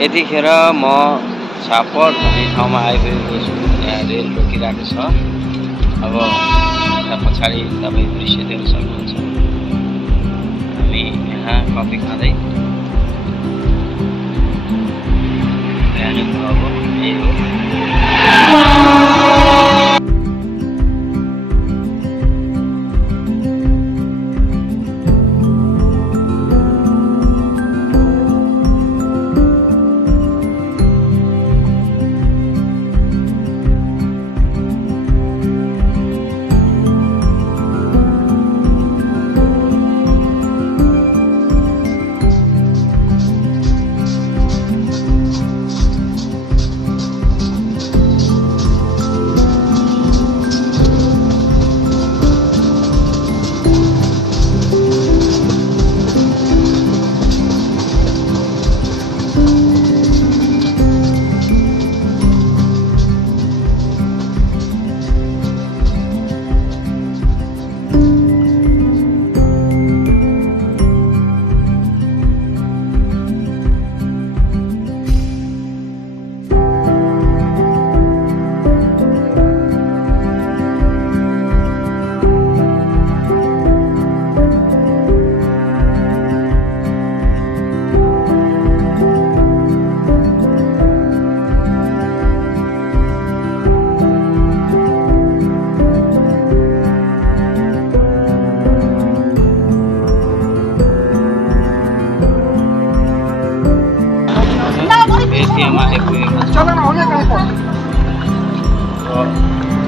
यतिखेर म छापर भन्ने ठाउँमा आइपुगेको छु। यहाँ रेल रोकिरहेको छ। अब यता पछाडि तपाईँ दृश्य देख्न सक्नुहुन्छ। हामी यहाँ कफी खाँदै बिहानको अब यही हो।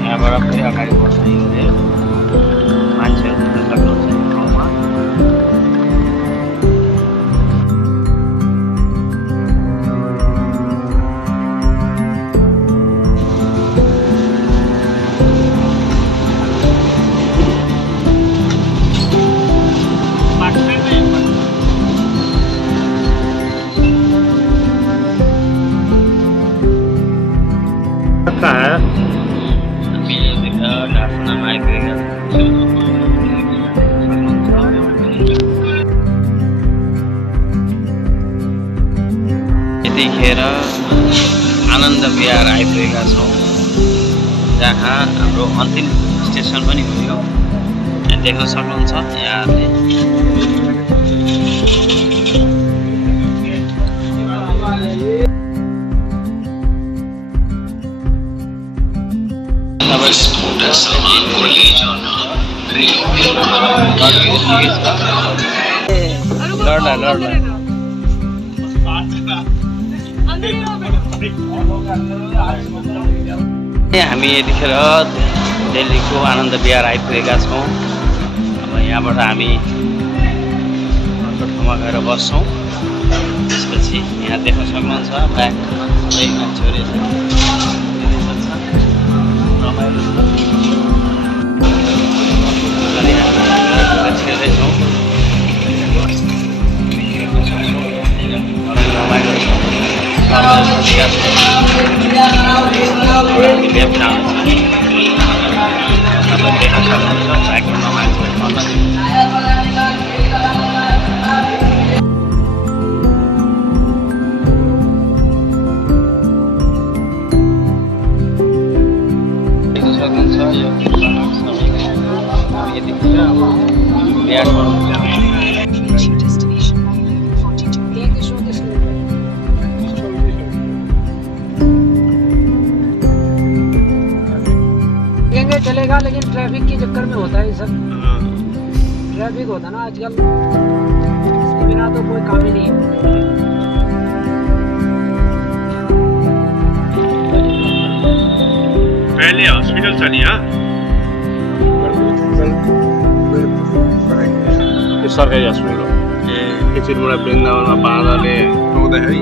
यहाँबाट फेरि अगाडि बढ्छ यो रेल। मान्छेहरू देख्न सक्नुहुन्छ यो ठाउँमा। यतिखेर आनन्द विहार आइपुगेका छौँ, जहाँ हाम्रो अन्तिम स्टेसन पनि हो। यो यहाँ देख्न सक्नुहुन्छ यहाँहरूले। हामी यतिखेर दिल्लीको आनन्द विहार आइपुगेका छौँ। अब यहाँबाट हामी अर्को ठाउँमा गएर बस्छौँ। त्यसपछि यहाँ देख्न सक्नुहुन्छ ब्याक सबै मान्छेहरू अनि हामी छिर्दैछौँ। चलेगा, लेकिन ट्रैफिक के चक्कर में होता है ये सब। ट्रैफिक होता ना आजकल, इसके बिना तो कोई काम ही नहीं है। पहले हॉस्पिटल छ नि यो सरकारी हस्पिटल हो। एकछिनबाट वृन्दावनमा बाँधाले पाउँदाखेरि